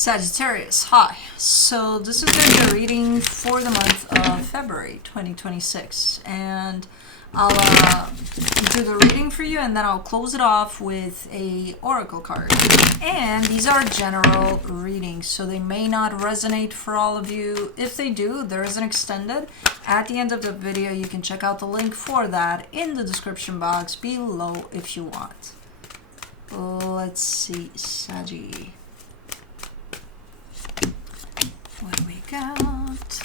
Sagittarius, hi. So this is going to be a reading for the month of February 2026. And I'll do the reading for you and then I'll close it off with a oracle card. And these are general readings, so they may not resonate for all of you. If they do, there is an extended. At the end of the video, you can check out the link for that in the description box below if you want. Let's see, Saggy. What do we got?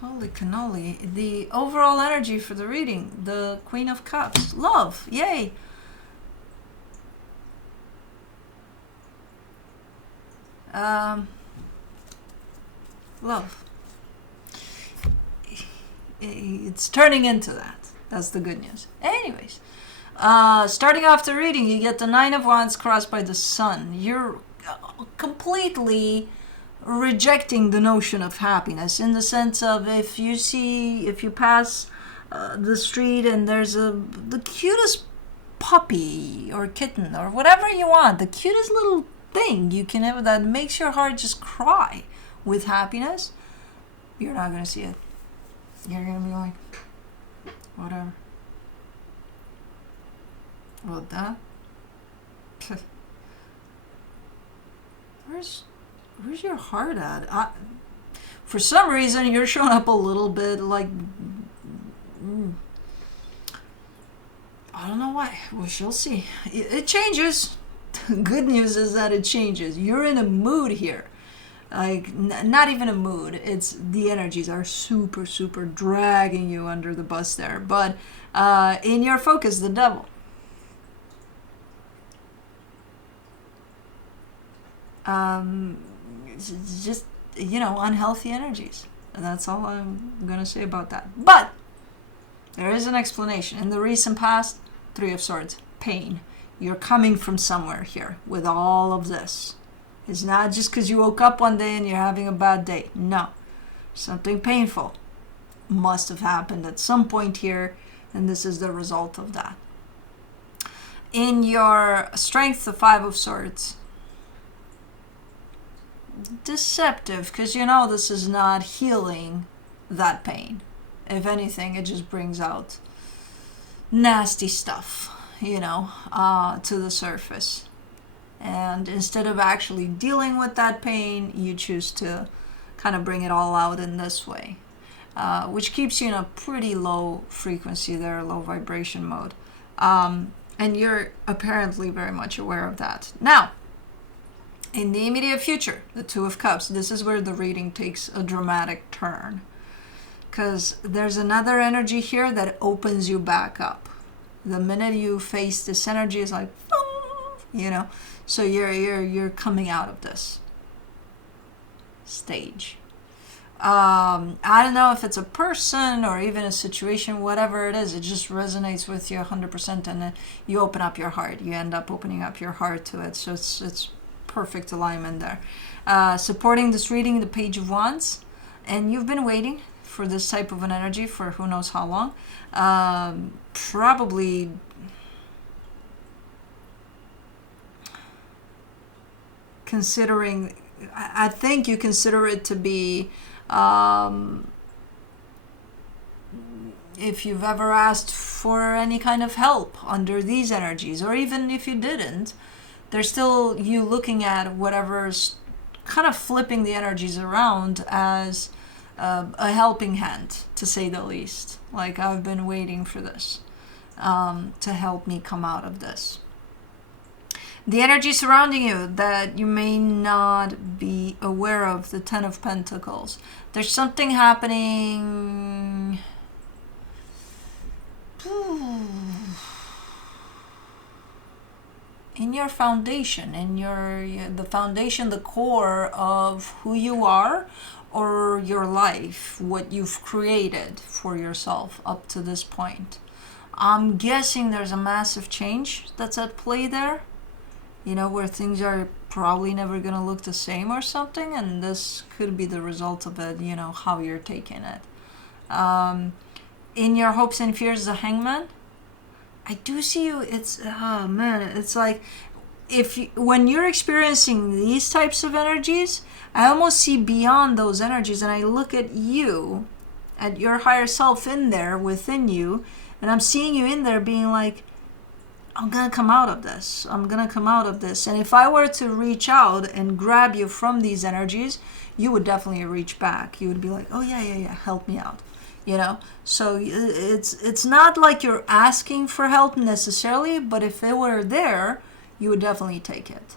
Holy cannoli. The overall energy for the reading. The Queen of Cups. Love. Yay. Love. It's turning into that. That's the good news. Anyways. Starting off the reading, you get the Nine of Wands crossed by the Sun. You're completely rejecting the notion of happiness, in the sense of if you pass the street and there's the cutest puppy or kitten or whatever you want, the cutest little thing you can have that makes your heart just cry with happiness, you're not going to see it. You're going to be like, whatever. Well, that. Where's your heart at? For some reason, you're showing up a little bit like. I don't know why. We shall see. It changes. Good news is that it changes. You're in a mood here. Like, not even a mood. It's the energies are super, super dragging you under the bus there. But in your focus, the Devil. Just, unhealthy energies. And that's all I'm going to say about that. But there is an explanation. In the recent past, Three of Swords, pain. You're coming from somewhere here with all of this. It's not just because you woke up one day and you're having a bad day. No. Something painful must have happened at some point here, and this is the result of that. In your strength, the Five of Swords. Deceptive, because this is not healing that pain. If anything, it just brings out nasty stuff, to the surface. And instead of actually dealing with that pain, you choose to kind of bring it all out in this way, which keeps you in a pretty low frequency there, low vibration mode. And you're apparently very much aware of that. Now, in the immediate future, the Two of Cups, this is where the reading takes a dramatic turn. Because there's another energy here that opens you back up. The minute you face this energy, it's like, so you're coming out of this stage. I don't know if it's a person or even a situation, whatever it is, it just resonates with you 100%, and then you open up your heart. You end up opening up your heart to it. So it's perfect alignment there. Supporting this reading, the Page of Wands, and you've been waiting for this type of an energy for who knows how long. Probably considering, I think you consider it to be, if you've ever asked for any kind of help under these energies, or even if you didn't, there's still you looking at whatever's kind of flipping the energies around as a helping hand, to say the least. Like, I've been waiting for this to help me come out of this. The energy surrounding you that you may not be aware of, the Ten of Pentacles. There's something happening. In your foundation, in the foundation, the core of who you are, or your life, what you've created for yourself up to this point. I'm guessing there's a massive change that's at play there, where things are probably never going to look the same or something, and this could be the result of it, how you're taking it. In your hopes and fears, the Hangman. I do see you. It's, oh man, it's like, when you're experiencing these types of energies, I almost see beyond those energies, and I look at you, at your higher self in there within you, and I'm seeing you in there being like, I'm gonna come out of this. I'm gonna come out of this. And if I were to reach out and grab you from these energies, you would definitely reach back. You would be like, oh yeah, help me out. You know, so it's not like you're asking for help necessarily, but if it were there, you would definitely take it.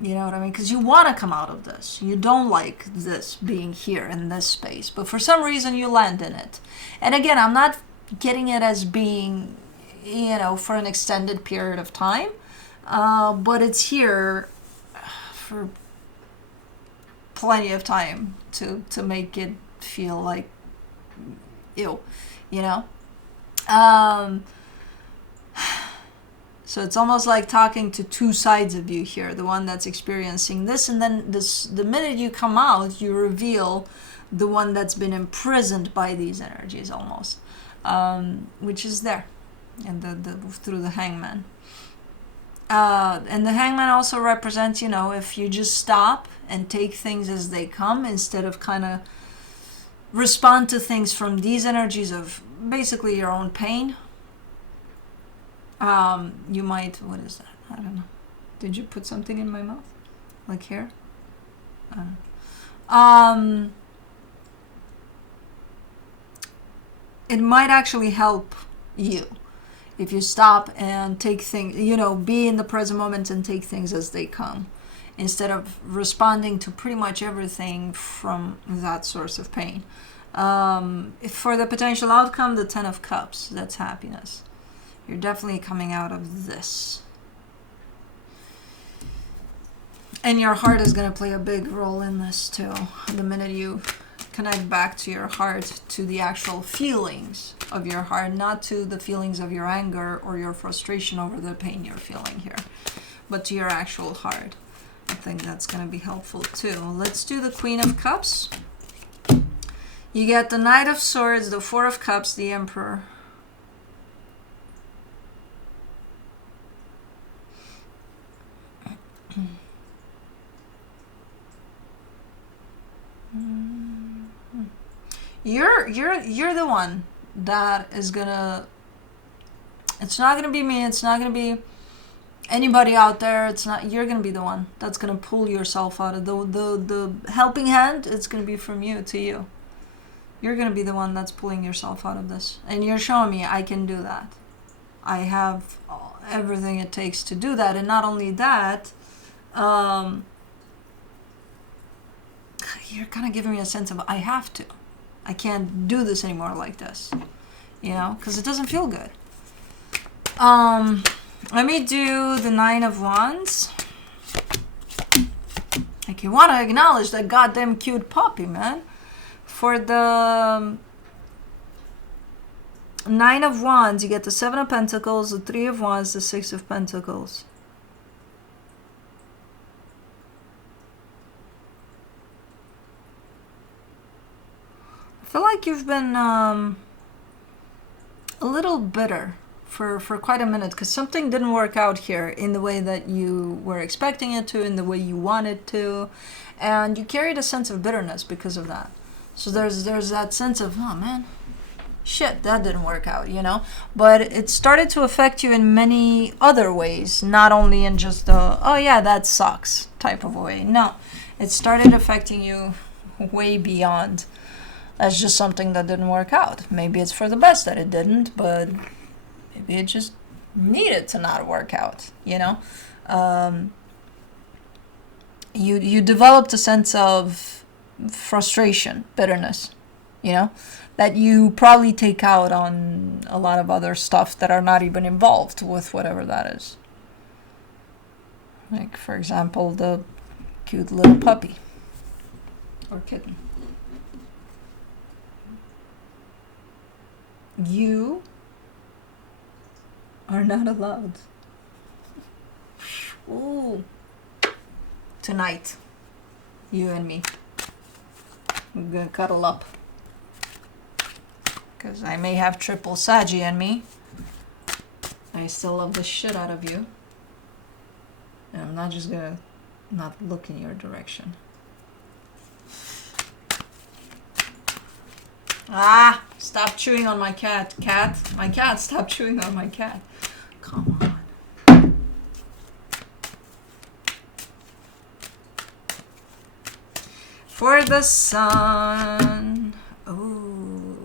You know what I mean? Because you want to come out of this. You don't like this being here in this space, but for some reason you land in it. And again, I'm not getting it as being, you know, for an extended period of time, but it's here for plenty of time to make it feel like ew, you know. So it's almost like talking to two sides of you here, the one that's experiencing this, and then the minute you come out, you reveal the one that's been imprisoned by these energies almost, which is there, and through the hangman. And the hangman also represents, you know, if you just stop and take things as they come instead of kind of respond to things from these energies of basically your own pain. You might, what is that? I don't know. Did you put something in my mouth? Like here? It might actually help you if you stop and take things, you know, be in the present moment and take things as they come, instead of responding to pretty much everything from that source of pain. For the potential outcome, the 10 of Cups, that's happiness. You're definitely coming out of this. And your heart is going to play a big role in this too. The minute you connect back to your heart, to the actual feelings of your heart, not to the feelings of your anger or your frustration over the pain you're feeling here, but to your actual heart. I think that's going to be helpful too. Let's do the Queen of Cups. You get the Knight of Swords, the Four of Cups, the Emperor. You're the one that is gonna, it's not gonna be me, it's not gonna be anybody out there, it's not, you're gonna be the one that's gonna pull yourself out of the helping hand. It's gonna be from you to you. You're gonna be the one that's pulling yourself out of this, and you're showing me I can do that. I have everything it takes to do that. And not only that, you're kind of giving me a sense of I have to. I can't do this anymore like this, you know, because it doesn't feel good. Let me do the Nine of Wands. Like, you want to acknowledge that goddamn cute puppy, man. For the Nine of Wands, you get the Seven of Pentacles, the Three of Wands, the Six of Pentacles. I feel like you've been a little bitter for quite a minute, because something didn't work out here in the way that you were expecting it to, in the way you wanted to, and you carried a sense of bitterness because of that. So there's that sense of, oh man, shit, that didn't work out, you know. But it started to affect you in many other ways, not only in just the, oh yeah, that sucks type of way. No, it started affecting you way beyond. That's just something that didn't work out. Maybe it's for the best that it didn't, but maybe it just needed to not work out, you know? You developed a sense of frustration, bitterness, you know? That you probably take out on a lot of other stuff that are not even involved with whatever that is. Like, for example, the cute little puppy or kitten. You are not allowed. Ooh. Tonight, you and me, we're gonna cuddle up. Because I may have triple Sagi in me, I still love the shit out of you. And I'm not just gonna not look in your direction. Ah! Stop chewing on my cat. Cat? My cat, stop chewing on my cat. Come on. For the sun. Ooh.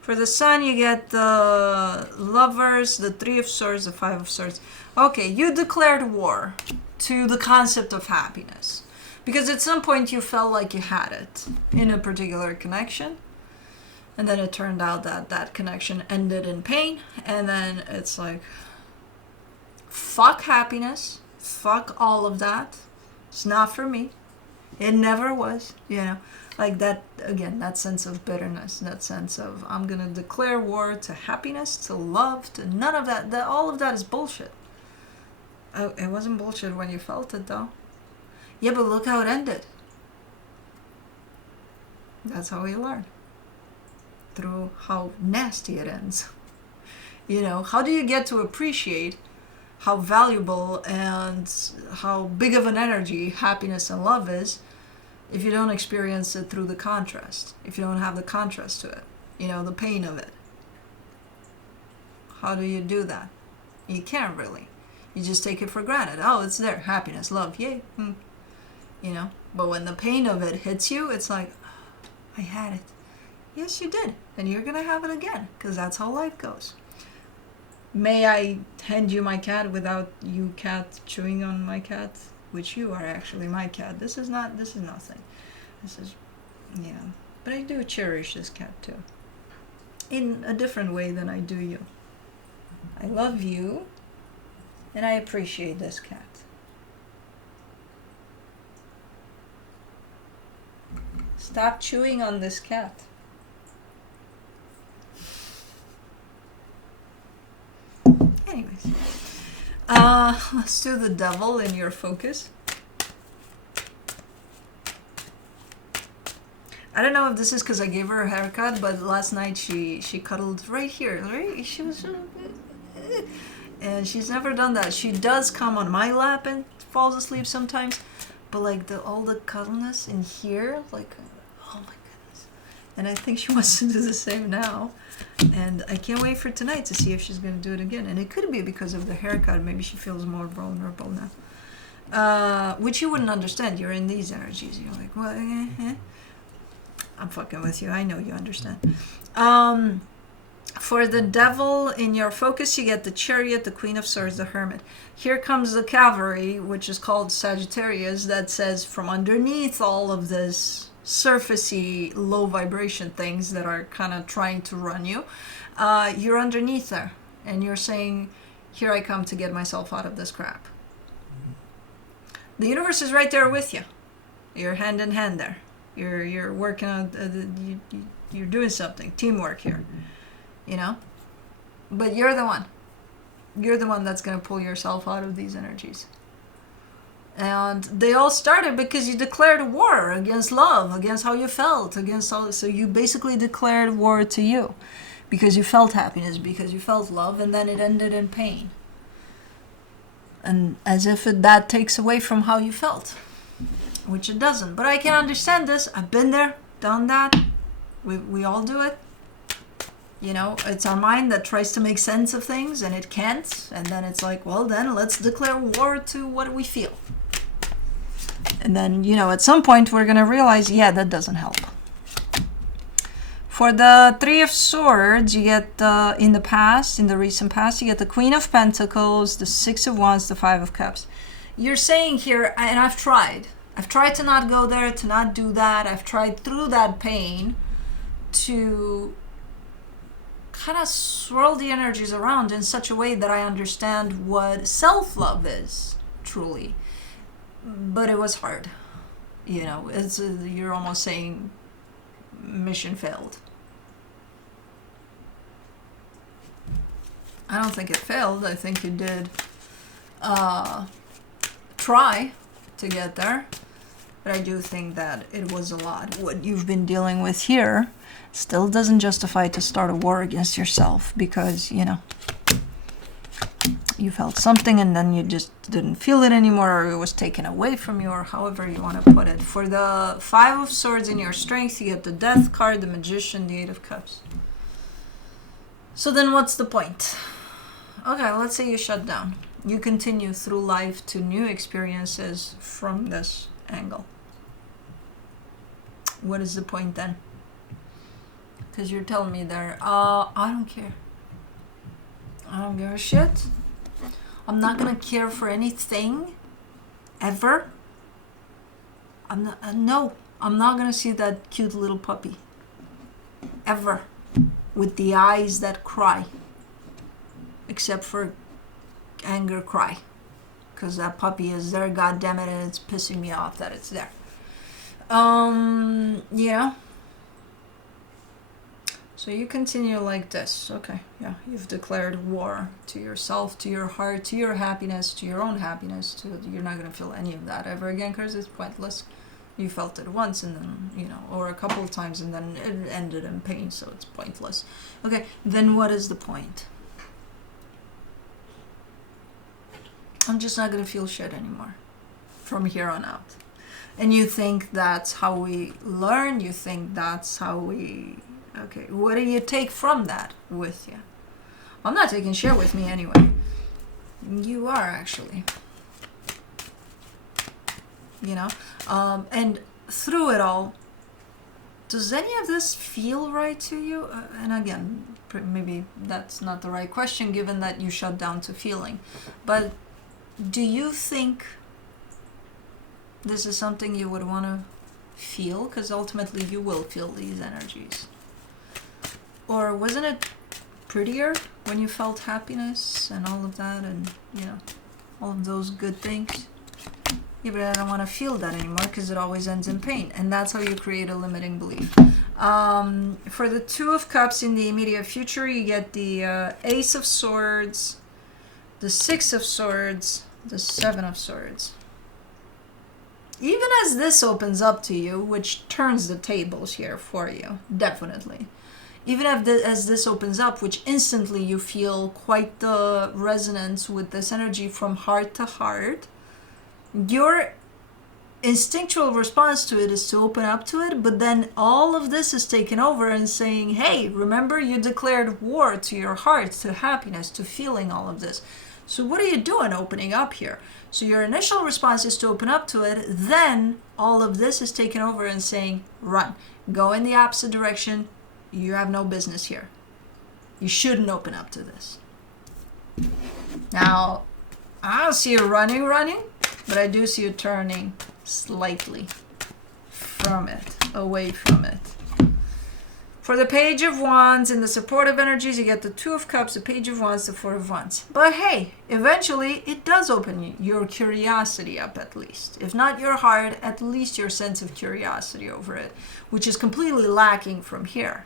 For the sun, you get the Lovers, the Three of Swords, the Five of Swords. Okay, you declared war to the concept of happiness. Because at some point you felt like you had it in a particular connection. And then it turned out that that connection ended in pain. And then it's like, fuck happiness. Fuck all of that. It's not for me. It never was, you know. Like that, again, that sense of bitterness, that sense of I'm going to declare war to happiness, to love, to none of that. All of that is bullshit. Oh, it wasn't bullshit when you felt it, though. Yeah, but look how it ended. That's how we learn. Through how nasty it ends. You know, how do you get to appreciate how valuable and how big of an energy happiness and love is if you don't experience it through the contrast, if you don't have the contrast to it, you know, the pain of it? How do you do that? You can't really. You just take it for granted. Oh, it's there. Happiness, love, yay. You know, but when the pain of it hits you, it's like, oh, I had it. Yes, you did. And you're going to have it again, because that's how life goes. May I hand you my cat without you cat chewing on my cat? Which you are actually my cat. This is nothing. This is, yeah. But I do cherish this cat too. In a different way than I do you. I love you, and I appreciate this cat. Stop chewing on this cat. Anyways, let's do the devil in your focus. I don't know if this is because I gave her a haircut, but last night she cuddled right here. Right? She was, and she's never done that. She does come on my lap and falls asleep sometimes, but like all the cuddleness in here, like, oh my goodness. And I think she wants to do the same now. And I can't wait for tonight to see if she's going to do it again. And it could be because of the haircut. Maybe she feels more vulnerable now. Which you wouldn't understand. You're in these energies. You're like, what? I'm fucking with you. I know you understand. For the devil in your focus, you get the Chariot, the Queen of Swords, the Hermit. Here comes the cavalry, which is called Sagittarius, that says from underneath all of this surfacey, low vibration things that are kind of trying to run you, you're underneath there. And you're saying, here I come to get myself out of this crap. The universe is right there with you. You're hand in hand there. You're working on, you're doing something. Teamwork here. You know? But you're the one. You're the one that's going to pull yourself out of these energies. And they all started because you declared war against love, against how you felt, against all. So you basically declared war to you because you felt happiness, because you felt love, and then it ended in pain. And as if that takes away from how you felt, which it doesn't. But I can understand this. I've been there, done that. We all do it. You know, it's our mind that tries to make sense of things and it can't. And then it's like, well, then let's declare war to what we feel. And then, you know, at some point we're going to realize, yeah, that doesn't help. For the Three of Swords, you get in the recent past, you get the Queen of Pentacles, the Six of Wands, the Five of Cups. You're saying here, and I've tried to not go there, to not do that. I've tried through that pain to kind of swirl the energies around in such a way that I understand what self-love is, truly. But it was hard. You know, it's you're almost saying mission failed. I don't think it failed. I think you did try to get there. But I do think that it was a lot. What you've been dealing with here still doesn't justify to start a war against yourself, because, you know, you felt something and then you just didn't feel it anymore, or it was taken away from you, or however you want to put it. For the 5 of Swords in your strength, you get the Death card, the Magician, the 8 of Cups. So then what's the point? Okay, let's say you shut down. You continue through life to new experiences from this angle. What is the point then? Because you're telling me there, I don't care. I don't give a shit. I'm not gonna care for anything ever. I'm not. No, I'm not gonna see that cute little puppy ever with the eyes that cry, except for anger cry, because that puppy is there. God damn it, and it's pissing me off that it's there. Yeah. So you continue like this. Okay, yeah, you've declared war to yourself, to your heart, to your happiness, to your own happiness. You're not going to feel any of that ever again, because it's pointless. You felt it once, and then, you know, or a couple of times, and then it ended in pain, so it's pointless. Okay, then what is the point? I'm just not going to feel shit anymore from here on out. And you think that's how we learn? You think that's how we... Okay, what do you take from that with you? I'm not taking shit with me anyway. You are, actually. You know? And through it all, does any of this feel right to you? And again, maybe that's not the right question, given that you shut down to feeling. But do you think this is something you would want to feel? Because ultimately you will feel these energies. Or wasn't it prettier when you felt happiness and all of that, and, you know, all of those good things? Yeah, but I don't want to feel that anymore because it always ends in pain. And that's how you create a limiting belief. For the 2 of Cups in the immediate future, you get the Ace of Swords, the 6 of Swords, the 7 of Swords. Even as this opens up to you, which turns the tables here for you, definitely. Even as this opens up, which instantly you feel quite the resonance with this energy from heart to heart, your instinctual response to it is to open up to it, but then all of this is taken over and saying, hey, remember you declared war to your heart, to happiness, to feeling all of this. So what are you doing opening up here? So your initial response is to open up to it, then all of this is taken over and saying, run, go in the opposite direction. You have no business here. You shouldn't open up to this. Now, I don't see you running, but I do see you turning slightly from it, away from it. For the Page of Wands in the supportive energies, you get the 2 of Cups, the Page of Wands, the 4 of Wands. But hey, eventually it does open your curiosity up, at least. If not your heart, at least your sense of curiosity over it, which is completely lacking from here.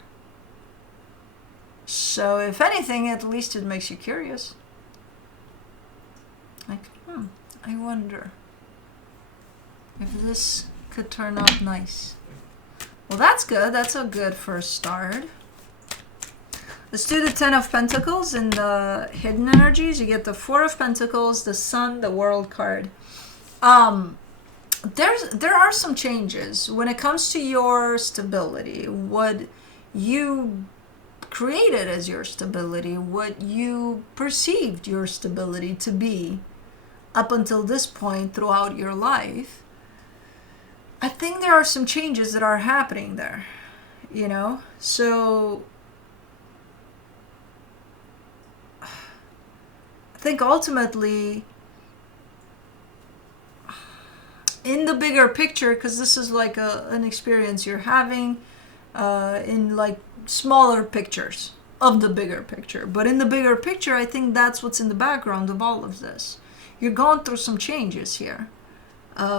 So if anything, at least it makes you curious. Like, I wonder if this could turn out nice. Well, that's good. That's a good first start. Let's do the 10 of Pentacles in the hidden energies. You get the 4 of Pentacles, the Sun, the World card. There are some changes when it comes to your stability. What you created as your stability, what you perceived your stability to be up until this point throughout your life. I think there are some changes that are happening there, you know? So I think ultimately in the bigger picture, because this is like an experience you're having in like smaller pictures of the bigger picture. But in the bigger picture, I think that's what's in the background of all of this. You're going through some changes here,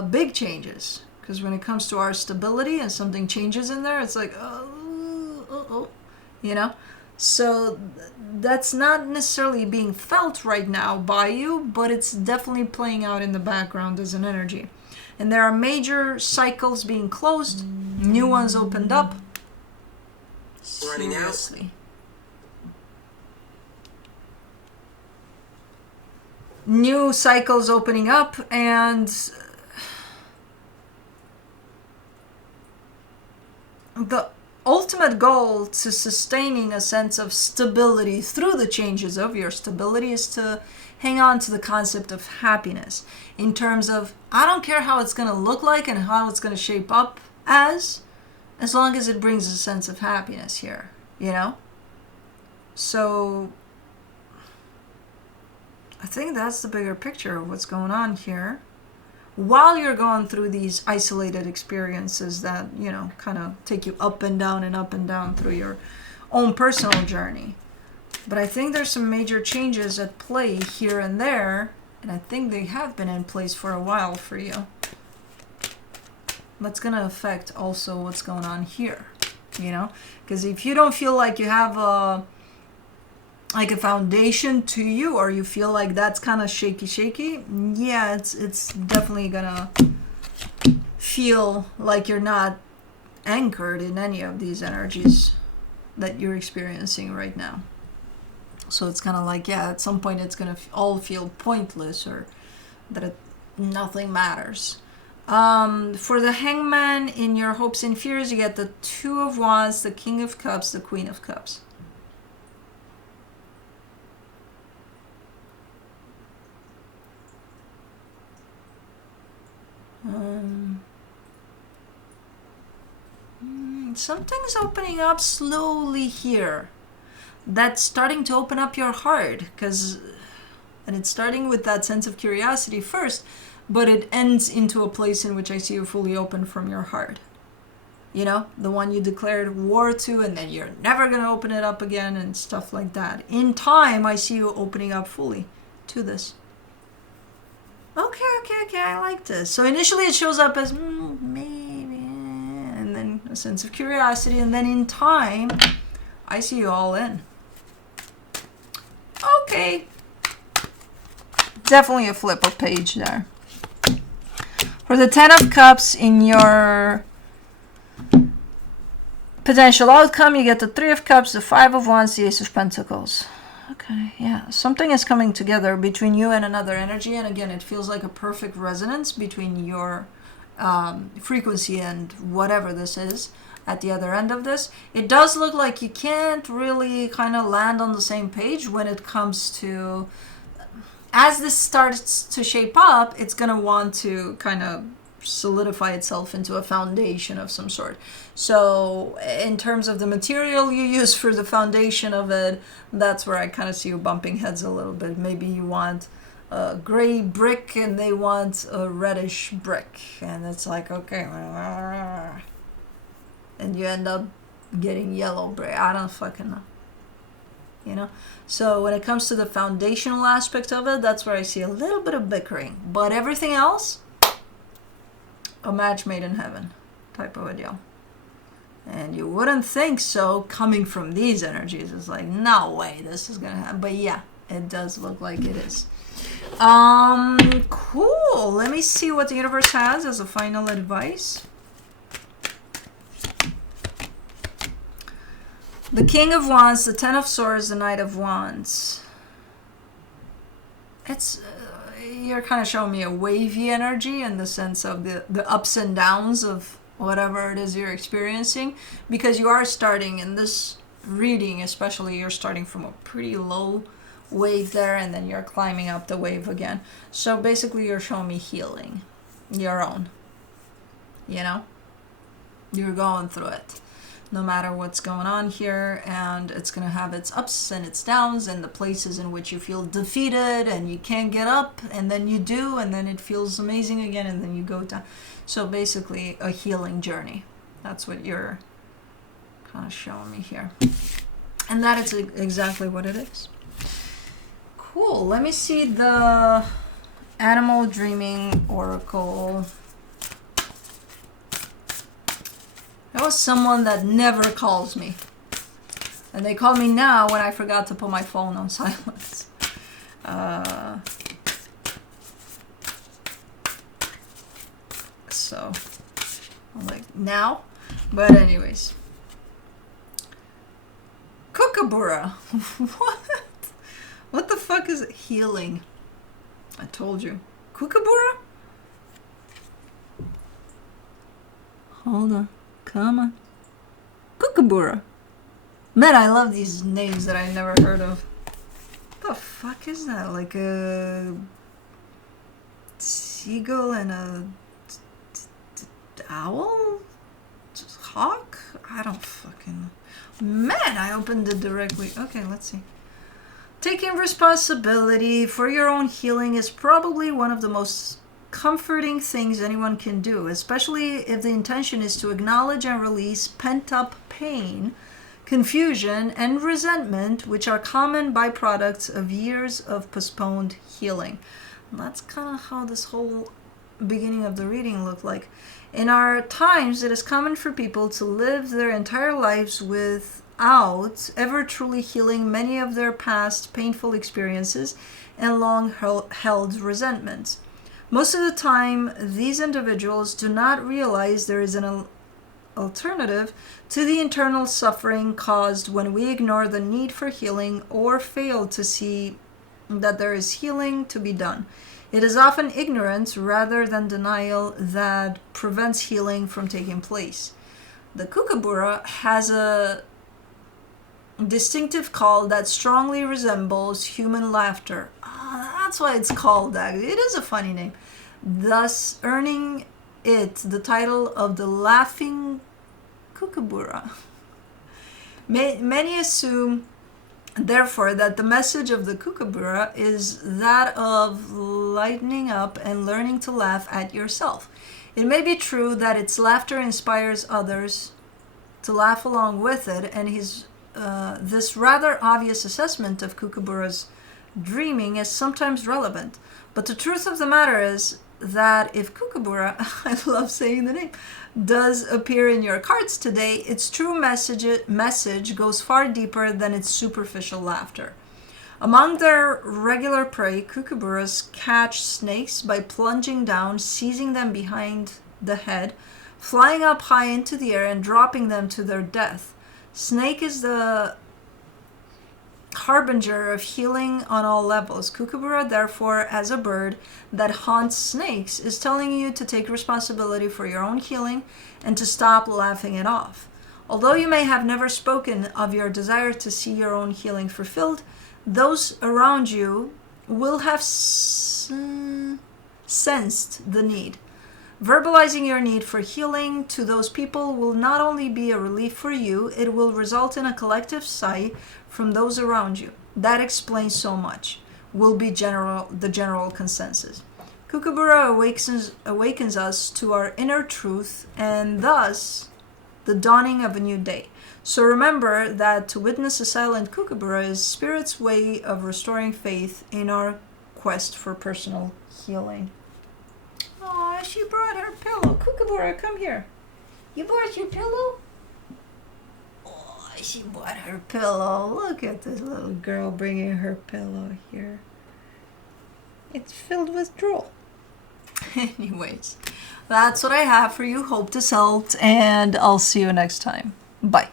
big changes. Because when it comes to our stability and something changes in there, it's like, you know? So that's not necessarily being felt right now by you, but it's definitely playing out in the background as an energy. And there are major cycles being closed, new ones opened up. Seriously. New cycles opening up, and the ultimate goal to sustaining a sense of stability through the changes of your stability is to hang on to the concept of happiness in terms of, I don't care how it's going to look like and how it's going to shape up as long as it brings a sense of happiness here, you know? So I think that's the bigger picture of what's going on here. While you're going through these isolated experiences that, you know, kind of take you up and down through your own personal journey. But I think there's some major changes at play here and there, and I think they have been in place for a while for you. That's going to affect also what's going on here, you know? Because if you don't feel like you have a foundation to you, or you feel like that's kind of shaky, yeah, it's definitely gonna feel like you're not anchored in any of these energies that you're experiencing right now. So it's kind of like, yeah, at some point it's gonna all feel pointless, or that nothing matters. For the Hangman, in your hopes and fears, you get the Two of Wands, the King of Cups, the Queen of Cups. Something's opening up slowly here. That's starting to open up your heart, and it's starting with that sense of curiosity first, but it ends into a place in which I see you fully open from your heart. You know, the one you declared war to, and then you're never going to open it up again and stuff like that. In time, I see you opening up fully to this. Okay, I like this. So initially it shows up as maybe, and then a sense of curiosity, and then in time, I see you all in. Okay. Definitely a flip of page there. For the Ten of Cups, in your potential outcome, you get the Three of Cups, the Five of Wands, the Ace of Pentacles. Okay, yeah, something is coming together between you and another energy, and again, it feels like a perfect resonance between your frequency and whatever this is at the other end of this. It does look like you can't really kind of land on the same page when it comes to, as this starts to shape up, it's going to want to kind of solidify itself into a foundation of some sort. So in terms of the material you use for the foundation of it, that's where I kind of see you bumping heads a little bit. Maybe you want a gray brick and they want a reddish brick, and it's like, okay, and you end up getting yellow brick. I don't fucking know, you know? So when it comes to the foundational aspect of it, that's where I see a little bit of bickering, but everything else, a match made in heaven type of a deal. And you wouldn't think so coming from these energies. It's like, no way this is gonna happen. But yeah, it does look like it is. Cool. Let me see what the universe has as a final advice. The King of Wands, the Ten of Swords, the Knight of Wands. It's you're kind of showing me a wavy energy in the sense of the ups and downs of whatever it is you're experiencing, because you are starting in this reading, especially, you're starting from a pretty low wave there, and then you're climbing up the wave again. So basically you're showing me healing your own, you know, you're going through it no matter what's going on here, and it's going to have its ups and its downs, and the places in which you feel defeated and you can't get up, and then you do, and then it feels amazing again, and then you go down. So basically a healing journey. That's what you're kind of showing me here, and that is exactly what it is. Cool. Let me see the Animal Dreaming Oracle. That was someone that never calls me. And they call me now when I forgot to put my phone on silence. so I'm like, now? But anyways. Kookaburra. What? What the fuck is it? Healing? I told you. Kookaburra? Hold on. Come on. Kookaburra. Man, I love these names that I never heard of. What the fuck is that? Like a seagull and a owl? Hawk? I don't fucking know. Man, I opened it directly. Okay, let's see. Taking responsibility for your own healing is probably one of the most comforting things anyone can do, especially if the intention is to acknowledge and release pent-up pain, confusion, and resentment, which are common byproducts of years of postponed healing. And that's kind of how this whole beginning of the reading looked like. In our times, it is common for people to live their entire lives without ever truly healing many of their past painful experiences and long-held resentments. Most of the time, these individuals do not realize there is an alternative to the internal suffering caused when we ignore the need for healing or fail to see that there is healing to be done. It is often ignorance rather than denial that prevents healing from taking place. The kookaburra has a distinctive call that strongly resembles human laughter. That's why it's called that. It is a funny name, thus earning it the title of the laughing kookaburra. Many assume, therefore, that the message of the kookaburra is that of lightening up and learning to laugh at yourself. It may be true that its laughter inspires others to laugh along with it, and this rather obvious assessment of kookaburra's dreaming is sometimes relevant. But the truth of the matter is that if Kookaburra, I love saying the name, does appear in your cards today, its true message goes far deeper than its superficial laughter. Among their regular prey, kookaburras catch snakes by plunging down, seizing them behind the head, flying up high into the air, and dropping them to their death. Snake is the harbinger of healing on all levels. Kookaburra, therefore, as a bird that haunts snakes, is telling you to take responsibility for your own healing and to stop laughing it off. Although you may have never spoken of your desire to see your own healing fulfilled, those around you will have sensed the need. Verbalizing your need for healing to those people will not only be a relief for you, it will result in a collective sigh from those around you. That explains so much, will be the general consensus. Kookaburra awakens us to our inner truth and thus the dawning of a new day. So remember that to witness a silent kookaburra is Spirit's way of restoring faith in our quest for personal healing. Aw, she brought her pillow. Kookaburra, come here. You brought your pillow? Oh, she brought her pillow. Look at this little girl bringing her pillow here. It's filled with drool. Anyways, that's what I have for you. Hope this helped, and I'll see you next time. Bye.